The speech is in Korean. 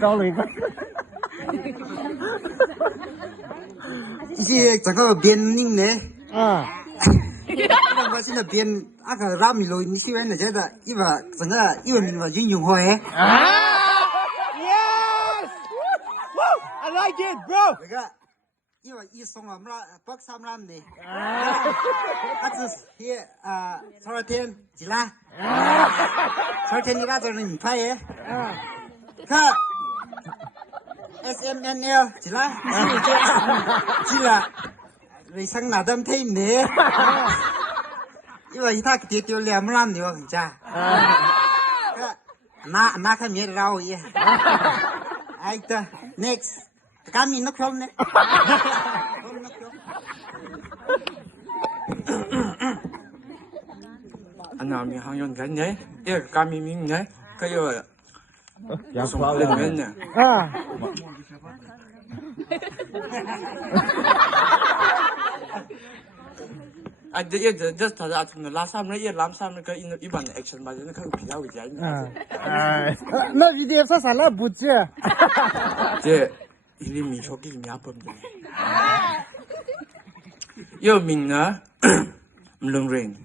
đau lưỡi quá 이제 잠깐 비엔닝네. 이런 것은 비엔 아까 라미로 니시wen데 제가 이봐 잠깐 이거 민마 윤용호에. yes woo I like it bro 내가 이거 이 송암라 박삼람네. 아주 예 서라텐 지라. 서라텐이라 저는 파에. 가 SMNL 지라. 지라. 왜 상나담 태 있네. 이거 이타 그때 려물람 이거 진짜. 나 카메라로 예. 아이다 next. 감이 넣었네 안나미 항연 갔네. 예, 감이 민네. 그요. 야송 lên nè. À, just thật ra thằng làm sao nó yên làm sao nó cái in bản action mà nó không bị đau gì anh. na video sa sala butje 제 이름이 저기 야범들. 요 민나 물렁랭.